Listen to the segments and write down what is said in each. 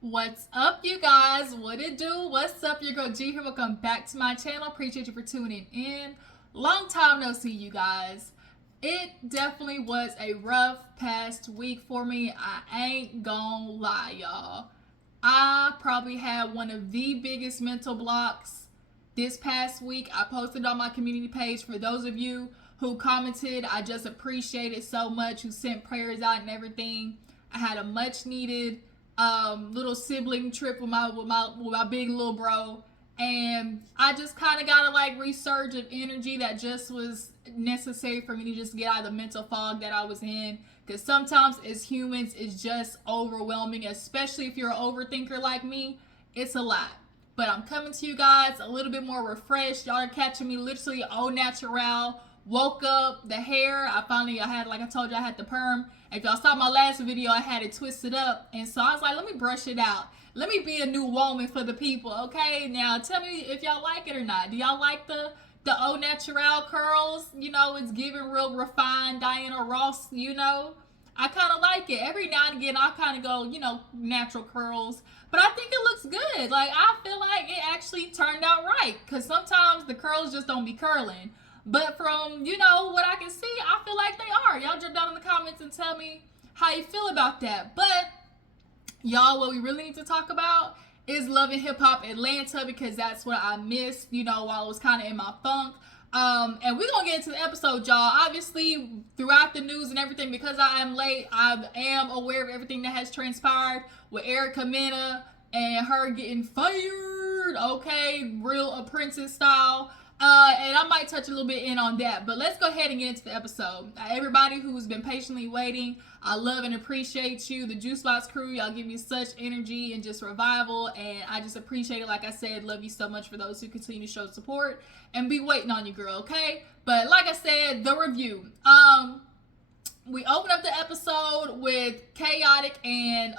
What's up, you guys? What it do? What's up, your girl G here. Welcome back to my channel. Appreciate you for tuning in. Long time no see, you guys. It definitely was a rough past week for me. I ain't gonna lie, y'all. I probably had one of the biggest mental blocks this past week. I posted on my community page. For those of you who commented, I just appreciate it so much, who sent prayers out and everything. I had a much needed little sibling trip with my big little bro, and I just kind of got a resurge of energy that just was necessary for me to just get out of the mental fog that I was in. Because sometimes as humans, it's just overwhelming, especially if you're an overthinker like me. It's a lot. But I'm coming to you guys a little bit more refreshed. Y'all are catching me literally au natural. Woke up, the hair, I had, like I told you, I had the perm. If y'all saw my last video, I had it twisted up. And so I was like, let me brush it out. Let me be a new woman for the people, okay? Now, tell me if y'all like it or not. Do y'all like the au natural curls? You know, it's giving real refined Diana Ross, you know? I kind of like it. Every now and again, I kind of go, natural curls. But I think it looks good. Like, I feel like it actually turned out right. Because sometimes the curls just don't be curling. But from, what I can see, I feel like they are. Y'all jump down in the comments and tell me how you feel about that. But, y'all, what we really need to talk about is Love and Hip Hop Atlanta, because that's what I missed, while I was kind of in my funk. And we're going to get into the episode, y'all. Obviously, throughout the news and everything, because I am late, I am aware of everything that has transpired with Erica Mena and her getting fired, okay? Real apprentice style. And I might touch a little bit in on that, but let's go ahead and get into the episode. Everybody who's been patiently waiting, I love and appreciate you. The Juice Box crew, y'all give me such energy and just revival, and I just appreciate it. Like I said, love you so much for those who continue to show support and be waiting on you, girl, okay? But like I said, the review. We open up the episode with Khaotic and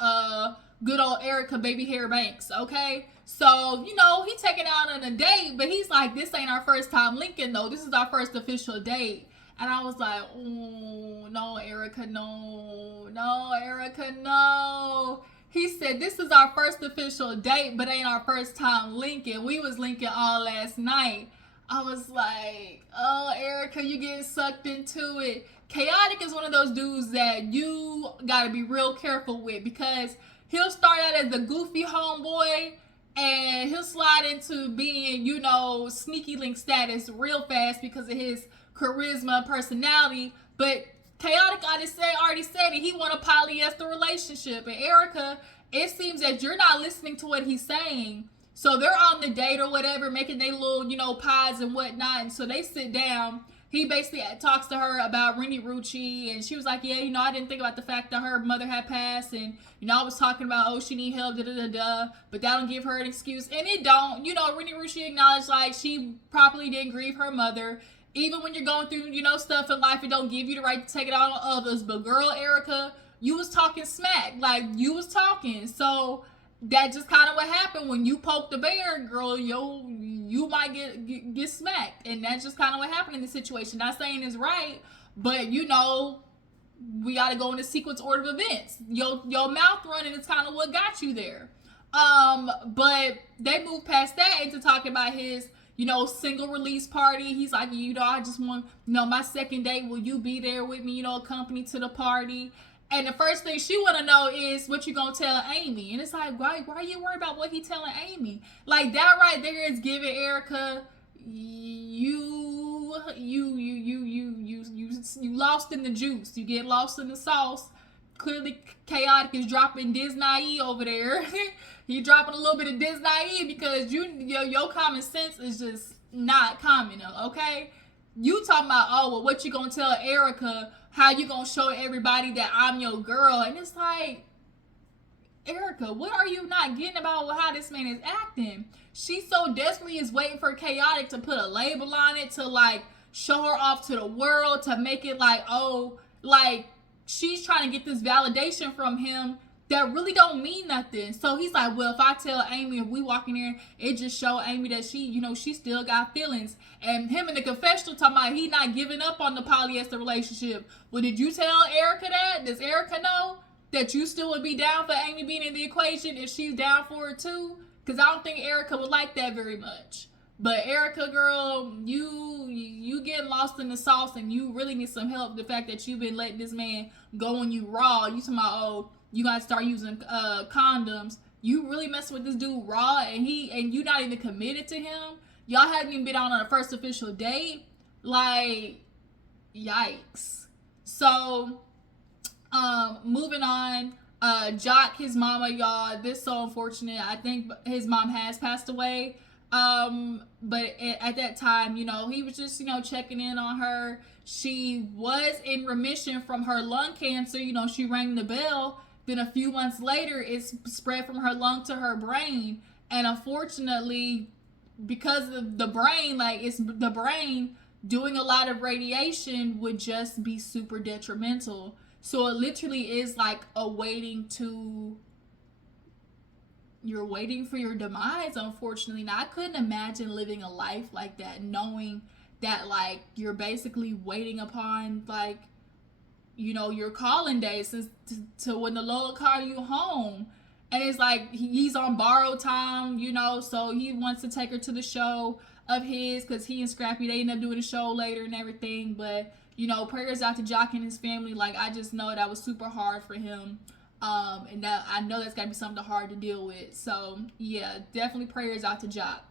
good old Erica Baby Hair Banks, okay? So, he taking out on a date, but he's like, this ain't our first time linking, though. This is our first official date. And I was like, oh, no, Erica, no. No, Erica, no. He said, this is our first official date, but ain't our first time linking. We was linking all last night. I was like, oh, Erica, you getting sucked into it. Khaotic is one of those dudes that you gotta be real careful with, because he'll start out as the goofy homeboy, and he'll slide into being, sneaky link status real fast because of his charisma and personality. But Khaotic already said it. He want a polyester relationship. And Erica, it seems that you're not listening to what he's saying. So they're on the date or whatever, making their little, pies and whatnot. And so they sit down. He basically talks to her about Rennie Rucci, and she was like, yeah, I didn't think about the fact that her mother had passed, and, I was talking about, oh, she need help, but that don't give her an excuse, and it don't. Rennie Rucci acknowledged, she properly didn't grieve her mother. Even when you're going through, stuff in life, it don't give you the right to take it out on others. But girl, Erica, you was talking smack, you was talking, so that just kind of what happened when you poke the bear, girl. You might get smacked, and that's just kind of what happened in this situation. Not saying it's right, but we got to go in the sequence order of events. Your mouth running is kind of what got you there. But they moved past that into talking about his single release party. He's like, I just want my second date. Will you be there with me? Accompany to the party. And the first thing she want to know is what you gonna tell Amy. And it's like, why are you worried about what he telling Amy? Like, that right there is giving Erica, you lost in the juice. You get lost in the sauce. Clearly, Khaotic is dropping Disney over there. He dropping a little bit of Disney because your common sense is just not common, okay? You talking about, oh, well, what you gonna tell Erica? How you gonna show everybody that I'm your girl? And it's like, Erica, what are you not getting about how this man is acting? She so desperately is waiting for Khaotic to put a label on it, to show her off to the world, to make it she's trying to get this validation from him that really don't mean nothing. So he's like, well, if I tell Amy, if we walk in here, it just show Amy that she, she still got feelings. And him in the confessional talking about he not giving up on the polyester relationship. Well, did you tell Erica that? Does Erica know? that you still would be down for Amy being in the equation if she's down for it too? Because I don't think Erica would like that very much. But Erica, girl, you get lost in the sauce and you really need some help. The fact that you've been letting this man go on you raw. You talking about, oh, you gotta start using condoms. You really messing with this dude raw, and you not even committed to him. Y'all haven't even been out on a first official date. Like, yikes. So, moving on. Jock, his mama, y'all. This is so unfortunate. I think his mom has passed away. But at that time, you know, he was just, you know, checking in on her. She was in remission from her lung cancer. You know, she rang the bell. Then a few months later, it's spread from her lung to her brain. And unfortunately, because of the brain, like, it's the brain doing a lot of radiation would just be super detrimental. So it literally is like you're waiting for your demise, unfortunately. Now, I couldn't imagine living a life like that, knowing that, like, you're basically waiting upon, like, you know, your calling days to when the Lord call you home. And it's like he's on borrowed time, you know, so he wants to take her to the show of his, because he and Scrappy, they end up doing the show later and everything. But, you know, prayers out to Jock and his family. Like, I just know that was super hard for him. And that I know that's gotta be something hard to deal with. So yeah, definitely prayers out to Jock.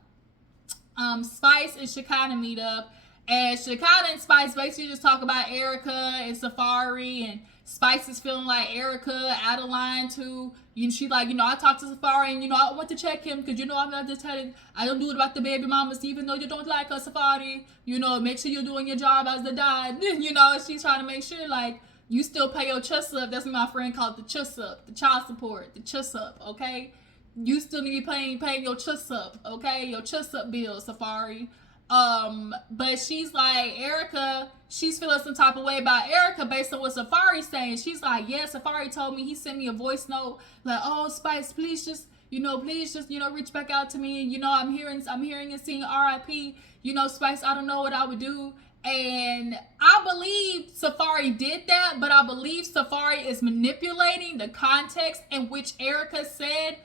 Spice and Shekinah meet up, and Shekinah and Spice basically just talk about Erica and Safari, and Spice is feeling like Erica out of line too. She like, you know, I talked to Safari, and, you know, I want to check him because, you know, I'm not just telling, I don't do it about the baby mamas, even though you don't like her, Safari. You know, make sure you're doing your job as the dad. You know, she's trying to make sure, like, you still pay your chuss-up. That's what my friend called the chuss-up, the child support, the chuss-up, okay? You still need to be paying your chuss-up, okay? Your chuss-up bill, Safari. But she's like, Erica, she's feeling some type of way about Erica based on what Safari's saying. She's like, yeah, Safari told me, he sent me a voice note, like, oh, Spice, please just, you know, reach back out to me. You know, I'm hearing and seeing R.I.P. You know, Spice, I don't know what I would do. And I believe Safari did that, but I believe Safari is manipulating the context in which Erica said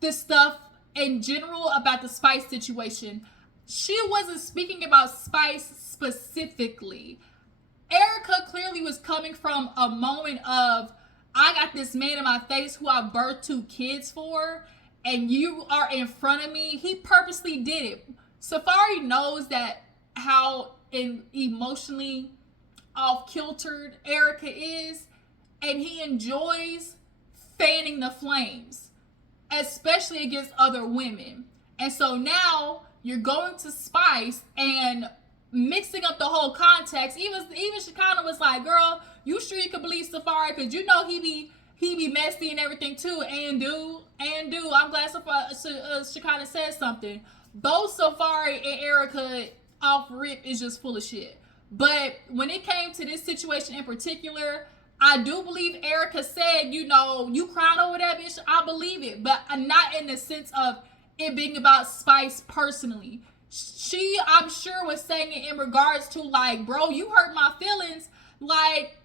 this stuff in general about the Spice situation. She wasn't speaking about Spice specifically. Erica clearly was coming from a moment of, I got this man in my face who I birthed 2 kids for, and you are in front of me. He purposely did it. Safari knows that how emotionally off-kiltered Erica is, and he enjoys fanning the flames, especially against other women. And so now you're going to Spice and mixing up the whole context. Even Shekinah was like, girl, you sure you can believe Safari? Because you know he be messy and everything too. And do. I'm glad Shekinah said something. Both Safari and Erica off rip is just full of shit. But when it came to this situation in particular, I do believe Erica said, you know, you crying over that bitch. I believe it, but not in the sense of it being about Spice personally. She, I'm sure, was saying it in regards to, like, bro, you hurt my feelings. Like,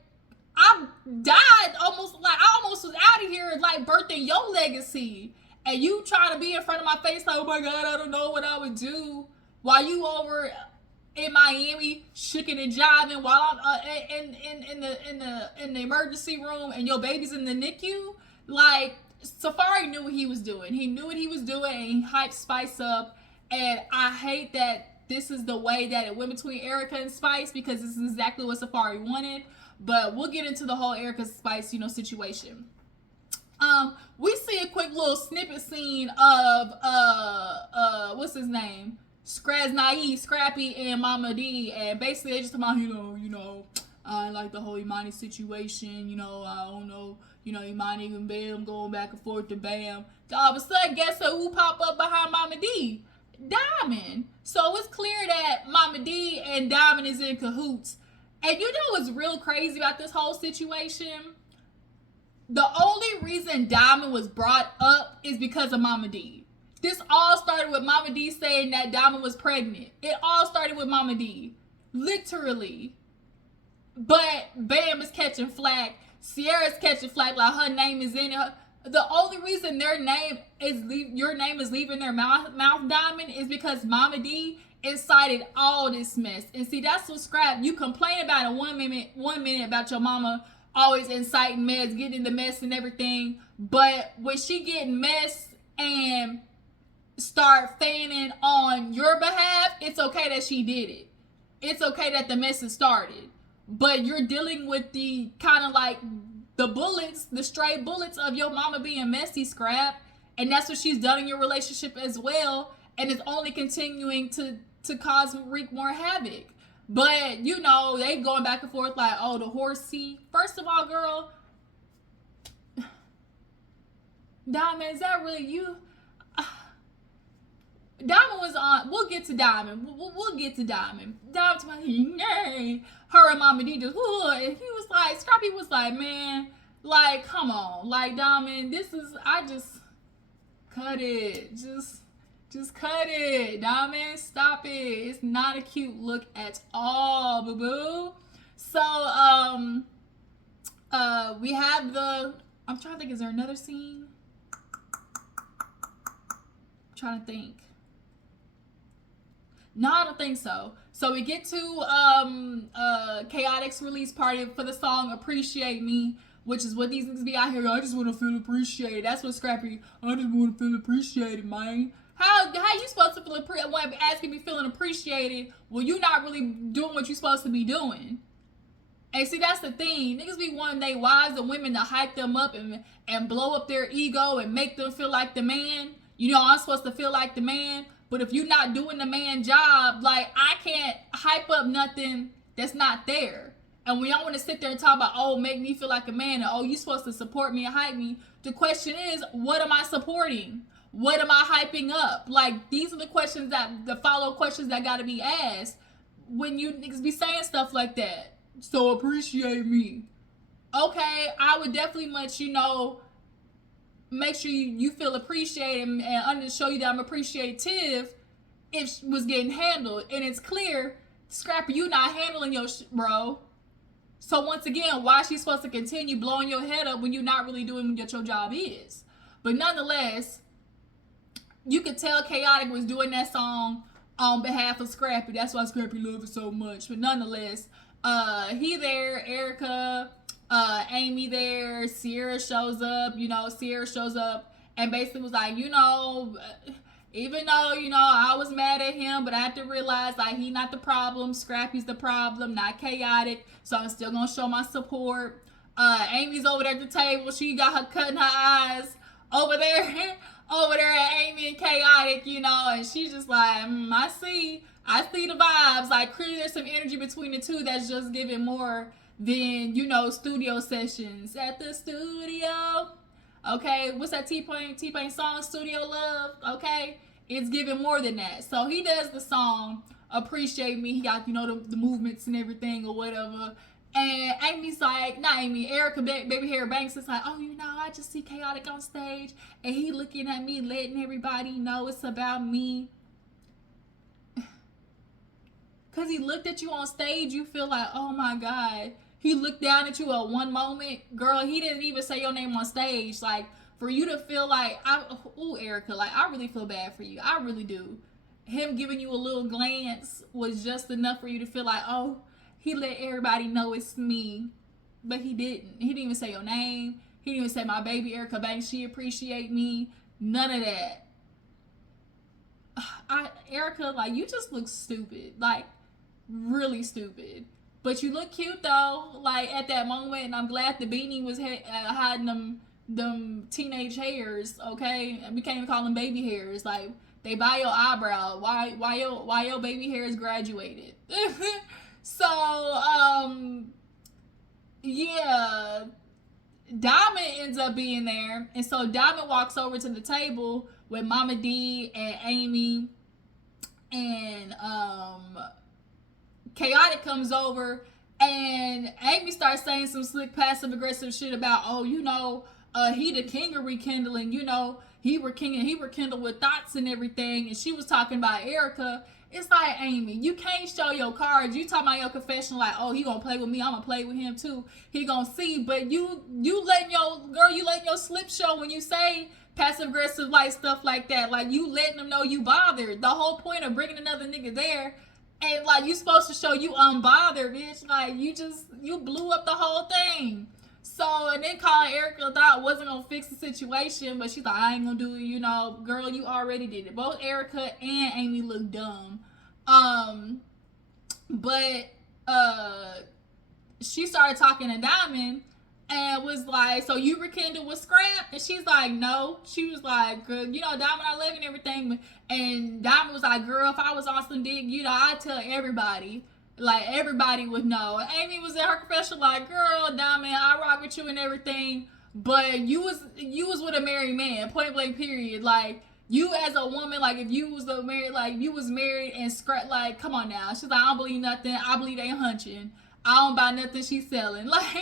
I died almost, like, I almost was out of here, like, birthing your legacy. And you trying to be in front of my face like, oh my God, I don't know what I would do. While you over in Miami shooking and jiving, while I'm in the emergency room and your baby's in the NICU, like, Safari knew what he was doing. He knew what he was doing, and he hyped Spice up. And I hate that this is the way that it went between Erica and Spice, because this is exactly what Safari wanted. But we'll get into the whole Erica Spice, you know, situation. We see a quick little snippet scene of what's his name? Scrappy and Mama D, and basically they just talking about, you know, I like the whole Imani situation, you know, I don't know, you know, Imani and Bam going back and forth to Bam. All of a sudden, guess who popped up behind Mama D? Diamond. So it's clear that Mama D and Diamond is in cahoots. And you know what's real crazy about this whole situation? The only reason Diamond was brought up is because of Mama D. This all started with Mama D saying that Diamond was pregnant. It all started with Mama D. Literally. But Bam is catching flack. Sierra's catching flack like her name is in it. The only reason your name is leaving their mouth, Diamond, is because Mama D incited all this mess. And see, that's what Scrap, you complain about it 1 minute about your mama always inciting mess, getting the mess and everything, but when she get mess and start fanning on your behalf, it's okay that she did it. It's okay that the mess has started. But you're dealing with the kind of like the bullets, the stray bullets of your mama being messy, Scrap. And that's what she's done in your relationship as well. And it's only continuing to wreak more havoc. But, you know, they going back and forth like, oh, the horsey. First of all, girl, Diamond, is that really you? Diamond was on. We'll get to Diamond. We'll get to Diamond. Diamond's like, yay. Her and Mama D just, and he was like, Scrappy was like, man, like, come on. Like, Diamond, I just, cut it. Just cut it. Diamond, stop it. It's not a cute look at all, boo-boo. So, we have I'm trying to think, is there another scene? I'm trying to think. No, I don't think so. So we get to Khaotic's release party for the song "Appreciate Me," which is what these niggas be out here. I just want to feel appreciated. That's what Scrappy. I just want to feel appreciated, man. How you supposed to feel appreciated? When asking me feeling appreciated, well, you not really doing what you supposed to be doing. And see, that's the thing. Niggas be wanting their wives and women to hype them up and blow up their ego and make them feel like the man. You know, I'm supposed to feel like the man. But if you're not doing the man job, like, I can't hype up nothing that's not there. And when y'all want to sit there and talk about, oh, make me feel like a man, and oh, you supposed to support me and hype me, the question is, what am I supporting? What am I hyping up? Like, these are the follow questions that got to be asked when you niggas be saying stuff like that. So appreciate me. Okay, I would definitely much, make sure you feel appreciated and show you that I'm appreciative if was getting handled. And it's clear, Scrappy, you not handling your bro. So once again, why is she supposed to continue blowing your head up when you're not really doing what your job is? But nonetheless, you could tell Khaotic was doing that song on behalf of Scrappy. That's why Scrappy loves it so much. But nonetheless, he there, Erica, Amy there, Sierra shows up, and basically was like, even though, I was mad at him, but I had to realize, like, he not the problem, Scrappy's the problem, not Khaotic, so I'm still gonna show my support. Amy's over there at the table, she got her cutting her eyes over there at Amy and Khaotic, and she's just like, I see the vibes, like, clearly there's some energy between the two that's just giving more than, studio sessions at the studio. Okay, what's that T-Pain song, Studio Love? Okay, it's giving more than that. So he does the song, Appreciate Me. He got, the movements and everything or whatever. And Amy's like, not Amy, Erica, Baby Hair Banks is like, oh, I just see Khaotic on stage. And he looking at me, letting everybody know it's about me. Because he looked at you on stage, you feel like, oh my God. He looked down at you at one moment. Girl, he didn't even say your name on stage. Like, for you to feel like, Erica, like, I really feel bad for you. I really do. Him giving you a little glance was just enough for you to feel like, oh, he let everybody know it's me. But he didn't. He didn't even say your name. He didn't even say my baby Erica Banks, she appreciate me. None of that. Erica, like, you just look stupid. Like, really stupid. But you look cute though, like at that moment, and I'm glad the beanie was hiding them teenage hairs. Okay, and we can't even call them baby hairs. Like, they buy your eyebrow. Why your baby hairs graduated? So yeah, Diamond ends up being there, and so Diamond walks over to the table with Mama D and Amy, and Khaotic comes over, and Amy starts saying some slick passive aggressive shit about, he the king of rekindling, he rekindled with thoughts and everything, and she was talking about Erica. It's like, Amy, you can't show your cards. You talking about your confession like, oh, he gonna play with me, I'm gonna play with him too. He gonna see, but you letting your slip show when you say passive aggressive like stuff like that. Like, you letting them know you bothered. The whole point of bringing another nigga there, and like, you supposed to show you unbothered, bitch. Like, you blew up the whole thing. So, and then calling Erica thought wasn't gonna fix the situation, but she's like, I ain't gonna do it, you know. Girl, you already did it. Both Erica and Amy look dumb. But she started talking to Diamond and was like, so you rekindled with Scrap? And she's like, no. She was like, girl, you know, Diamond, I love you and everything. And Diamond was like, girl, if I was on some dick, you know, I'd tell everybody. Like, everybody would know. Amy was in her confession like, girl, Diamond, I rock with you and everything, but you was with a married man, point blank period. Like, you as a woman, like, if you was married and Scrap, like, come on now. She's like, I don't believe nothing. I believe they hunching. I don't buy nothing she's selling. Like,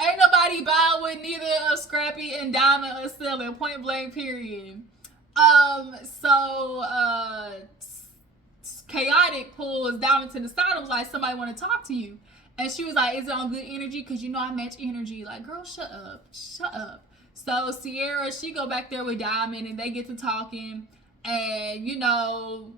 ain't nobody buying what neither of Scrappy and Diamond are selling, point blank period. Khaotic pulls Diamond to the side and was like, somebody want to talk to you. And she was like, is it on good energy? Because you know I match energy. Like, girl, shut up. So Sierra, she go back there with Diamond and they get to talking. And, you know,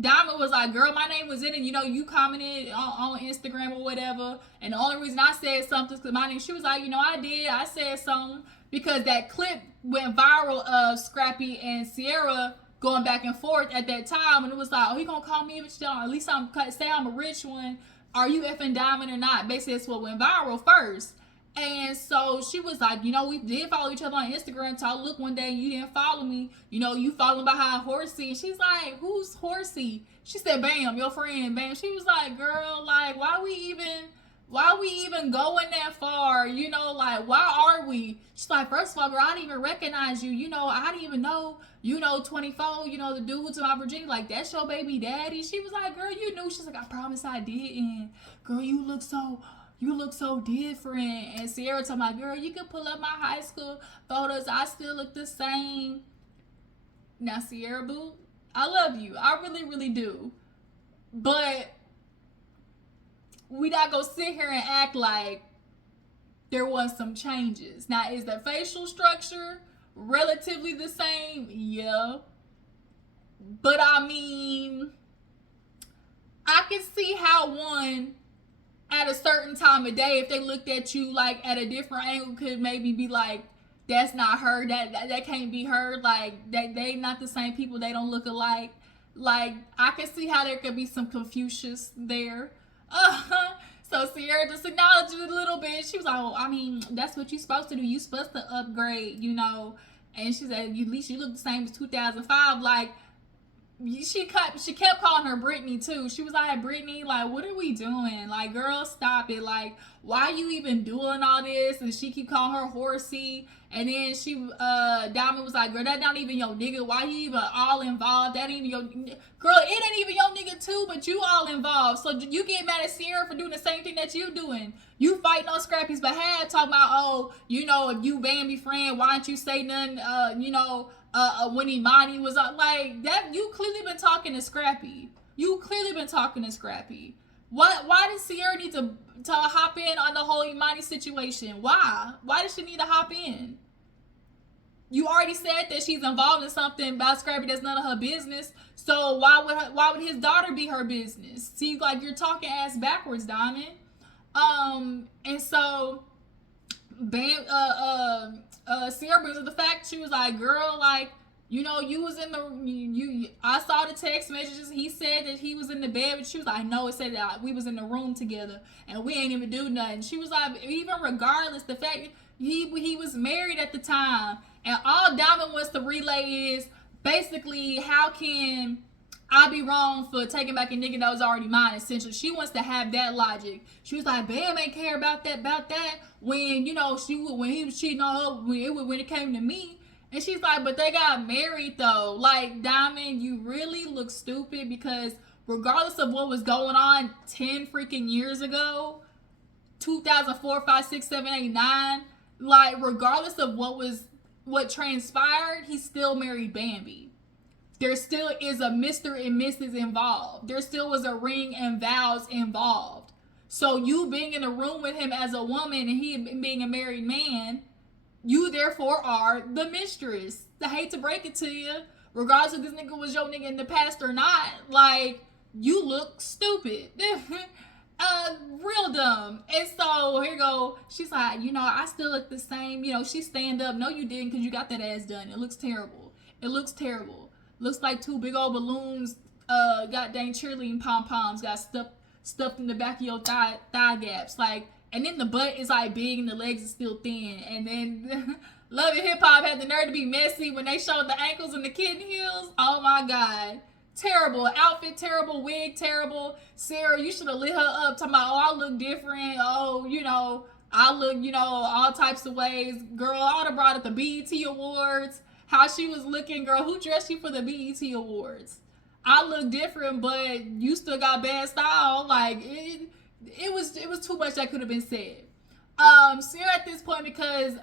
Diamond was like, girl, my name was in it. You know, you commented on Instagram or whatever. And the only reason I said something is because my name, she was like, you know, I did. I said something because that clip went viral of Scrappy and Sierra going back and forth at that time, and it was like, oh, he gonna call me a bitch down, at least say I'm a rich one. Are you effing Diamond or not? Basically, that's what went viral first. And so she was like, you know, we did follow each other on Instagram. So I look one day, you didn't follow me. You know, you following behind Horsey. And she's like, who's Horsey? She said, Bam, your friend, Bam. She was like, girl, like, why we even going that far? You know, like, why are we? She's like, first of all, girl, I didn't even recognize you. You know, I didn't even know, you know, 24, you know, the dude who took my Virginia, like, that's your baby daddy. She was like, girl, you knew. She's like, I promise I didn't. Girl, you look so different. And Sierra told my girl, you can pull up my high school photos. I still look the same. Now, Sierra boo, I love you. I really, really do. But we not gonna sit here and act like there was some changes. Now, is the facial structure relatively the same? Yeah. But I mean, I can see how one at a certain time of day, if they looked at you like at a different angle, could maybe be like, that's not her, that can't be her, like they not the same people, they don't look alike. Like, I can see how there could be some Confucius there. So Sierra just acknowledged it a little bit. She was like, oh, I mean, that's what you're supposed to do. You're supposed to upgrade, you know. And she said, at least you look the same as 2005. Like, she kept calling her Brittany too. She was like, Brittany, like, what are we doing? Like, girl, stop it. Like, why are you even doing all this? And she keep calling her Horsey. And then Diamond was like, girl, that not even your nigga. Why you even all involved? That ain't even your girl. It ain't even your nigga too, but you all involved. So you get mad at Sierra for doing the same thing that you doing. You fighting on Scrappy's behalf, talking about, oh, you know, if you Bambi friend, why don't you say nothing? You know, when Imani was like that. You clearly been talking to Scrappy. Why did Sierra need to hop in on the whole Imani situation? Why does she need to hop in? You already said that she's involved in something about Scrappy that's none of her business. So why would his daughter be her business? See, like, you're talking ass backwards, Diamond. And so Sierra brings up the fact, she was like, girl, like, you know, you was in I saw the text messages. He said that he was in the bed, but she was like, no, it said that we was in the room together and we ain't even do nothing. She was like, even regardless, the fact he was married at the time, and all Diamond wants to relay is basically, how can I be wrong for taking back a nigga that was already mine, essentially. She wants to have that logic. She was like, Bam ain't care about that when, you know, when he was cheating on her, when it came to me. And she's like, but they got married though. Like, Diamond, you really look stupid, because regardless of what was going on 10 freaking years ago, 2004, 5, 6, 7, 8, 9, like, regardless of what was what transpired, he still married Bambi. There still is a Mr. and Mrs. involved. There still was a ring and vows involved. So you being in a room with him as a woman and he being a married man, you therefore are the mistress. I hate to break it to you, regardless if this nigga was your nigga in the past or not, like, you look stupid. Real dumb. And so here you go. She's like, you know, I still look the same. You know, she stand up. No, you didn't, because you got that ass done. It looks terrible. It looks terrible. Looks like two big old balloons, goddamn cheerleading pom-poms got stuffed in the back of your thigh gaps. Like, and then the butt is like big and the legs is still thin. And then Love and Hip Hop had the nerve to be messy when they showed the ankles and the kitten heels. Oh my God. Terrible outfit, terrible wig, terrible. Sarah, you should have lit her up talking about, oh, I look different. Oh, you know, I look, you know, all types of ways. Girl, I would have brought up the BET Awards. How she was looking, girl. Who dressed you for the BET Awards? I look different, but you still got bad style. Like, it was too much that could have been said. Sierra at this point, because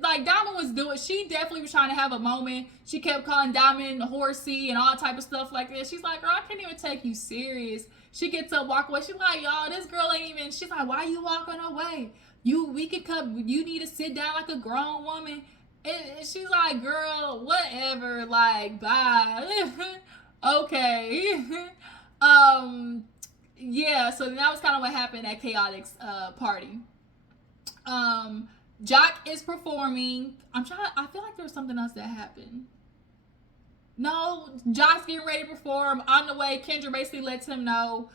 like Diamond was doing, she definitely was trying to have a moment. She kept calling Diamond horsey and all type of stuff like that. She's like, girl, I can't even take you serious. She gets up, walk away. She's like, y'all, this girl ain't even. She's like, why you walking away? We could come. You need to sit down like a grown woman. And she's like, girl, whatever. Like, bye. Okay. Yeah. So that was kind of what happened at Khaotic's party. Jock is performing. I feel like there was something else that happened. No, Jock's getting ready to perform. On the way, Kendra basically lets him know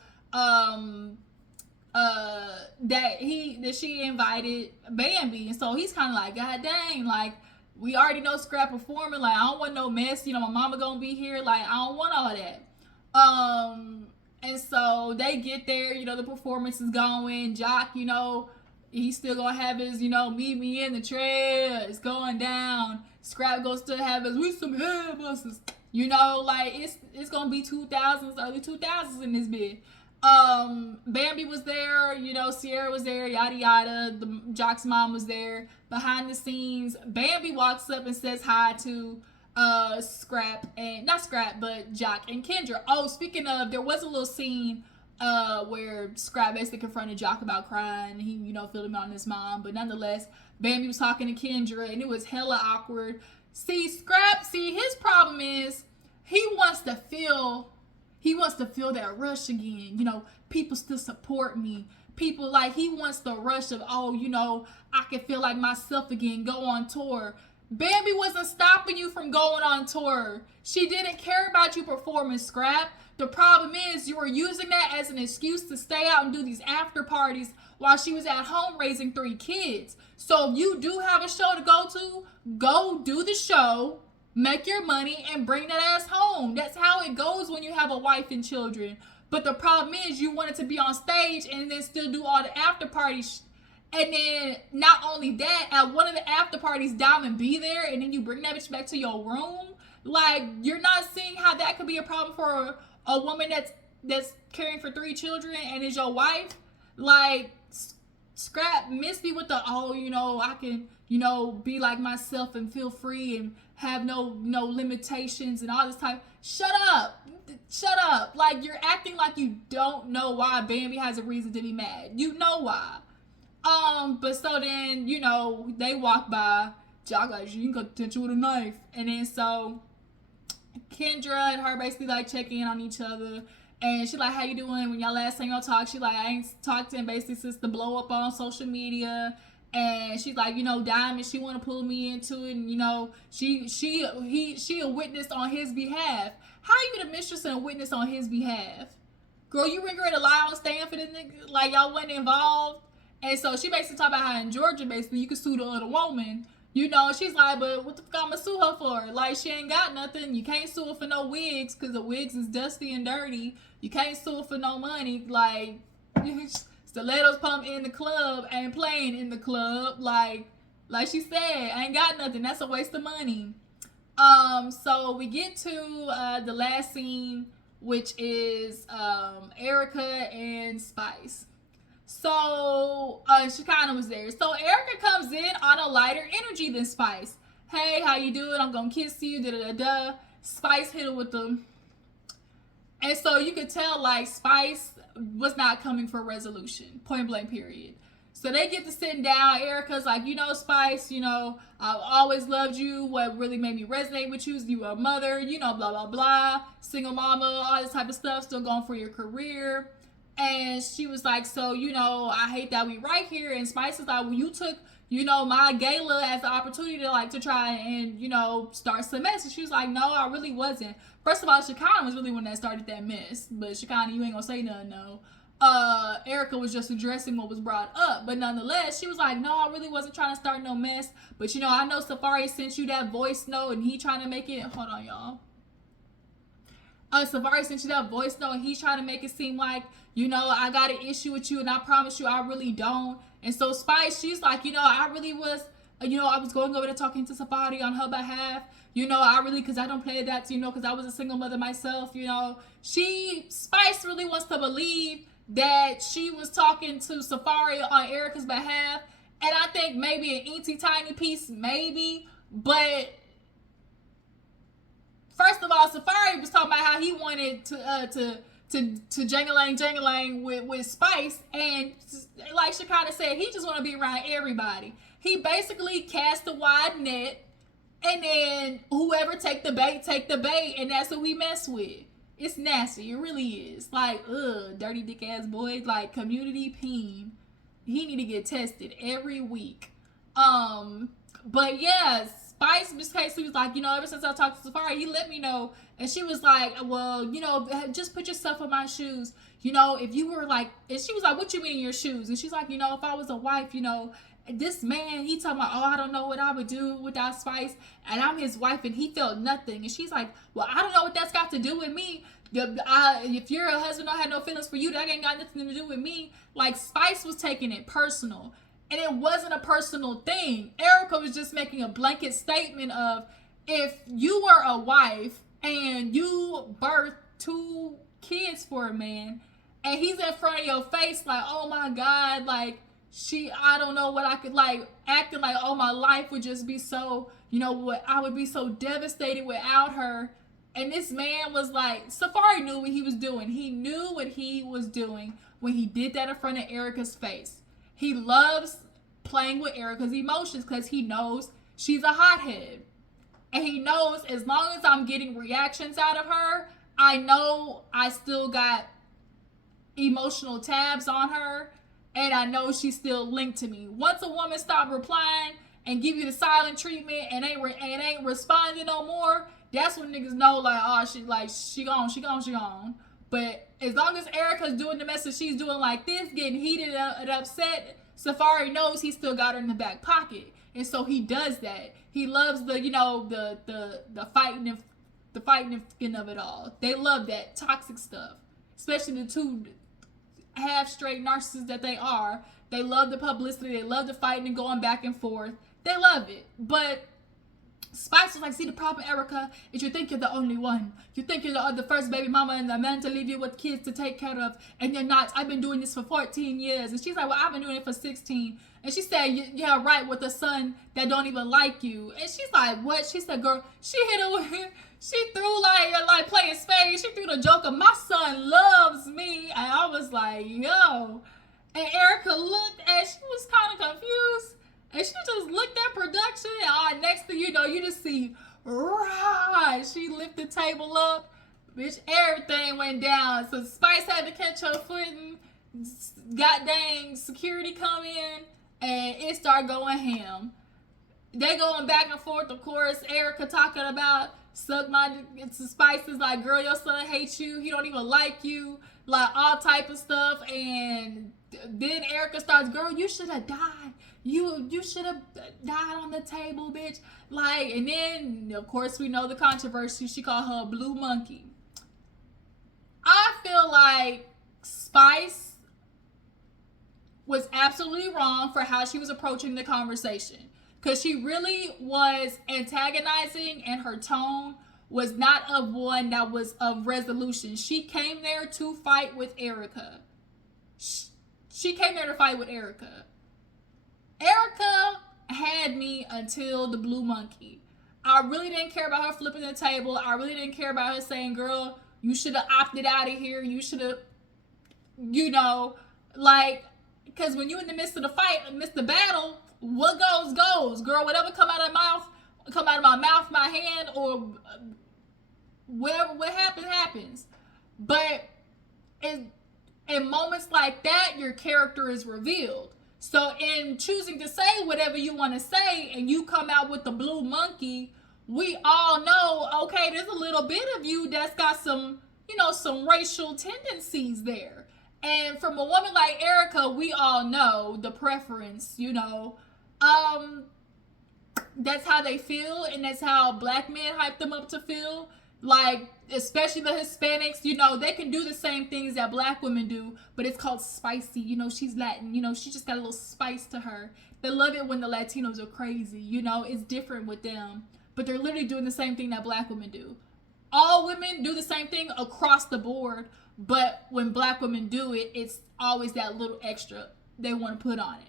that she invited Bambi. And so he's kind of like, God dang, like, we already know Scrap performing. Like, I don't want no mess. You know, my mama gonna be here. Like, I don't want all that. And so they get there. You know, the performance is going. Jock, you know, he's still gonna have his, you know, meet me in the trail. It's going down. Scrap goes to have his, we some head busters. You know, like, it's gonna be 2000s, early 2000s in this bit. Bambi was there, you know, Sierra was there, yada yada. Jock's mom was there. Behind the scenes, Bambi walks up and says hi to Scrap, and not Scrap, but Jock and Kendra. Oh, speaking of, there was a little scene where Scrap basically confronted Jock about crying. He, you know, filled him on his mom, but nonetheless, Bambi was talking to Kendra, and it was hella awkward. See, Scrap, his problem is he wants to feel that rush again. You know, people still support me. People, like, he wants the rush of, oh, you know, I can feel like myself again, go on tour. Bambi wasn't stopping you from going on tour. She didn't care about you performing, Scrap. The problem is you were using that as an excuse to stay out and do these after parties while she was at home raising 3 kids. So if you do have a show to go to, go do the show, make your money, and bring that ass home. That's how it goes when you have a wife and children. But the problem is you wanted to be on stage and then still do all the after parties. And then not only that, at one of the after parties, Diamond be there, and then you bring that bitch back to your room. Like, you're not seeing how that could be a problem for a woman that's caring for 3 children and is your wife. Like, Scrap missed me with the, oh, you know, I can, you know, be like myself and feel free and have no limitations and all this type. Shut up. Like, you're acting like you don't know why Bambi has a reason to be mad. You know why. But so then, you know, they walk by. Jock like, you can touch you with a knife. And then so Kendra and her basically like check in on each other. And she like, how you doing? When y'all last time y'all talk, she like, I ain't talked to him basically since the blow up on social media. And she's like, you know, Diamond, she want to pull me into it. And, you know, she a witness on his behalf. How you the mistress and a witness on his behalf? Girl, you regret to lie on stand for this nigga? Like, y'all wasn't involved? And so she basically talk about how in Georgia, basically, you can sue the other woman. You know, she's like, but what the fuck I'm gonna sue her for? Like, she ain't got nothing. You can't sue her for no wigs, because the wigs is dusty and dirty. You can't sue her for no money. Like, stilettos pump in the club ain't playing in the club. Like she said, I ain't got nothing. That's a waste of money. So we get to the last scene, which is Erica and Spice. So Shekinah was there. So Erica comes in on a lighter energy than Spice. hey, how you doing? I'm gonna kiss you, da-da-da-da. Spice hit her with them. And so you could tell, like, Spice was not coming for resolution, point blank, period. So they get to sitting down. Erica's like, Spice, I always loved you. What really made me resonate with you is you were a mother, blah, blah, blah. Single mama, all this type of stuff, still going for your career. And she was like, so, I hate that we right here. And Spice is like, well, you took, my gala as an opportunity to try and, start some mess. And she was like, no, I really wasn't. First of all, Shekinah was really one that started that mess. But Shekinah, you ain't gonna say nothing, no. Erica was just addressing what was brought up. But nonetheless, she was like, no, I really wasn't trying to start no mess. But, I know Safari sent you that voice note and he trying to make it, hold on, y'all. Safari sent you that voice note and he's trying to make it seem like, I got an issue with you and I promise you I really don't. And so Spice, she's like, I really was, I was going over there talking to Safari on her behalf. Because I don't play that, because I was a single mother myself, Spice really wants to believe that she was talking to Safari on Erica's behalf. And I think maybe an eensy tiny piece, maybe. But first of all, Safari was talking about how he wanted to jangalang with Spice, and like Shekinah said, he just want to be around everybody. He basically cast a wide net, and then whoever take the bait, and that's who we mess with. It's nasty, it really is. Like, dirty dick ass boy, like community peen. He need to get tested every week. But yeah, Spice basically was like, ever since I talked to Safari, he let me know. And she was like, well, just put yourself in my shoes. If you were like, and she was like, what you mean in your shoes? And she's like, if I was a wife, this man, he talking about, oh, I don't know what I would do without Spice. And I'm his wife and he felt nothing. And she's like, well, I don't know what that's got to do with me. If you're a husband, I had no feelings for you. That ain't got nothing to do with me. Like, Spice was taking it personal. And it wasn't a personal thing. Erica was just making a blanket statement of, if you were a wife and you birthed 2 kids for a man and he's in front of your face like, oh my God, like, I don't know what I could, like, acting like, oh, my life would just be so, I would be so devastated without her. And this man was like, Safari knew what he was doing. He knew what he was doing when he did that in front of Erica's face. He loves playing with Erica's emotions because he knows she's a hothead. And he knows as long as I'm getting reactions out of her, I know I still got emotional tabs on her. And I know she's still linked to me. Once a woman stop replying and give you the silent treatment and ain't responding no more, that's when niggas know, like, oh, she gone. But as long as Erica's doing the message she's doing like this, getting heated and upset, Safari knows he still got her in the back pocket. And so he does that. He loves the fighting of it all. They love that toxic stuff. Especially the 2 half straight narcissists that they are. They love the publicity. They love the fighting and going back and forth. They love it. But Spice was like, see, the problem, Erica, is you think you're the only one. You think you're the first baby mama and the man to leave you with kids to take care of, and you're not. I've been doing this for 14 years. And she's like, well, I've been doing it for 16. And she said, yeah, right, with a son that don't even like you. And she's like, what? She said, girl, she hit her with, she threw like playing spades. She threw the joke of, my son loves me. And I was like, yo. And Erica looked, and she was kind of confused. And she just looked at production, and next thing you know, you just see, right, she lifted the table up, bitch, everything went down. So Spice had to catch her footing, god dang, security come in, and it started going ham. They going back and forth, of course, Erica talking about, Spice is like, girl, your son hates you, he don't even like you, like all type of stuff. And then Erica starts, girl, you should have died. You should have died on the table, bitch. Like, and then, of course, we know the controversy. She called her a blue monkey. I feel like Spice was absolutely wrong for how she was approaching the conversation. Because she really was antagonizing, and her tone was not of one that was of resolution. She came there to fight with Erica. She came there to fight with Erica. Erica had me until the blue monkey. I really didn't care about her flipping the table. I really didn't care about her saying, girl, you should have opted out of here. You should have, like, because when you in the midst of the fight, midst of the battle, what goes, goes. Girl, whatever come out of my mouth, my hand, or whatever, what happens, happens. But in moments like that, your character is revealed. So in choosing to say whatever you want to say and you come out with the blue monkey, we all know, okay, there's a little bit of you that's got some, some racial tendencies there. And from a woman like Erica, we all know the preference, that's how they feel, and that's how black men hype them up to feel. Like, especially the Hispanics, they can do the same things that black women do, but it's called spicy. She's Latin, she just got a little spice to her. They love it when the Latinos are crazy, it's different with them. But they're literally doing the same thing that black women do. All women do the same thing across the board, but when black women do it, it's always that little extra they want to put on it.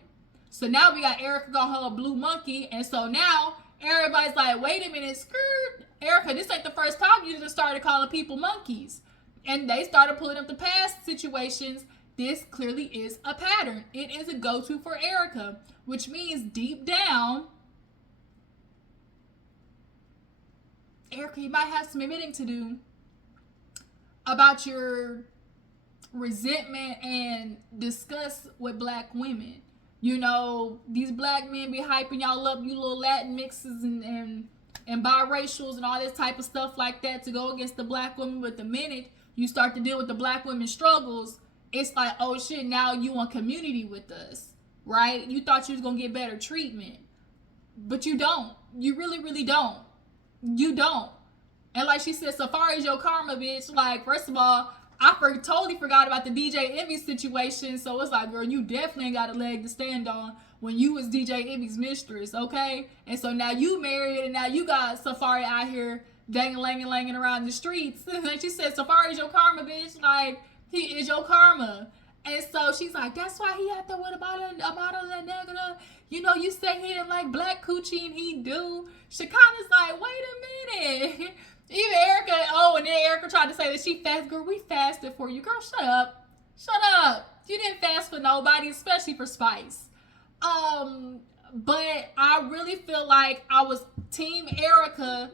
So now we got Erica got her blue monkey, and so now everybody's like, wait a minute, skirt. Erica, this ain't the first time you just started calling people monkeys. And they started pulling up the past situations. This clearly is a pattern. It is a go-to for Erica, which means deep down, Erica, you might have some admitting to do about your resentment and disgust with black women. These black men be hyping y'all up, you little Latin mixes and biracials and all this type of stuff like that to go against the black woman. But the minute you start to deal with the black women's struggles, it's like, oh shit, now you want community with us, right? You thought you was going to get better treatment, but you don't. You really, really don't. You don't. And like she said, so far as your karma, bitch, like, first of all, I totally forgot about the DJ Envy situation. So it's like, girl, you definitely ain't got a leg to stand on when you was DJ Envy's mistress, okay? And so now you married, and now you got Safari out here dang-a-lang-a-langing around the streets. And she said, Safari's your karma, bitch. Like, he is your karma. And so she's like, that's why he had to what about a nigga. You said he didn't like black coochie, and he do. Shekinah's like, wait a minute. Even Erica, and then Erica tried to say that she fasted. Girl, we fasted for you. Girl, shut up. Shut up. You didn't fast for nobody, especially for Spice. But I really feel like I was Team Erica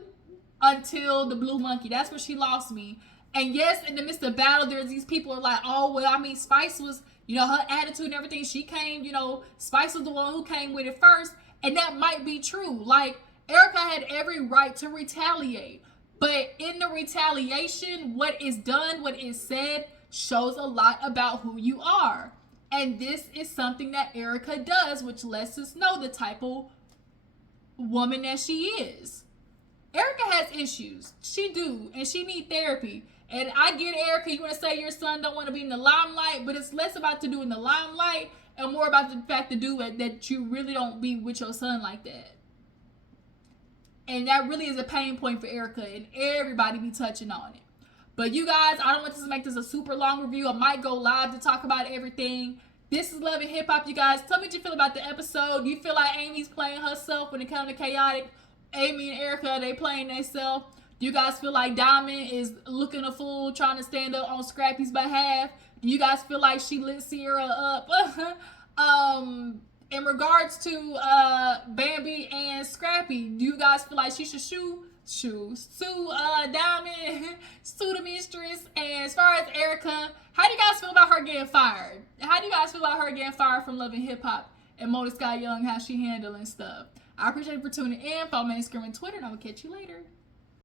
until the blue monkey. That's where she lost me. And yes, in the midst of battle, there's these people are like, oh, well, I mean, Spice was, her attitude and everything. She came, Spice was the one who came with it first. And that might be true. Like, Erica had every right to retaliate. But in the retaliation, what is done, what is said, shows a lot about who you are. And this is something that Erica does, which lets us know the type of woman that she is. Erica has issues. She do. And she need therapy. And I get Erica, you want to say your son don't want to be in the limelight, but it's less about to do in the limelight and more about the fact that you really don't be with your son like that. And that really is a pain point for Erica, and everybody be touching on it. But you guys, I don't want to make this a super long review. I might go live to talk about everything. This is Love and Hip Hop, you guys. Tell me what you feel about the episode. Do you feel like Amy's playing herself when it comes to Khaotic? Amy and Erica, they playing themselves. Do you guys feel like Diamond is looking a fool, trying to stand up on Scrappy's behalf? Do you guys feel like she lit Sierra up? In regards to Bambi and Scrappy, do you guys feel like she should sue Diamond, sue the mistress? And as far as Erica, how do you guys feel about her getting fired? How do you guys feel about her getting fired from Love and Hip Hop and Mona Sky Young, how she handling stuff? I appreciate you for tuning in. Follow me on Instagram and Twitter, and I will catch you later.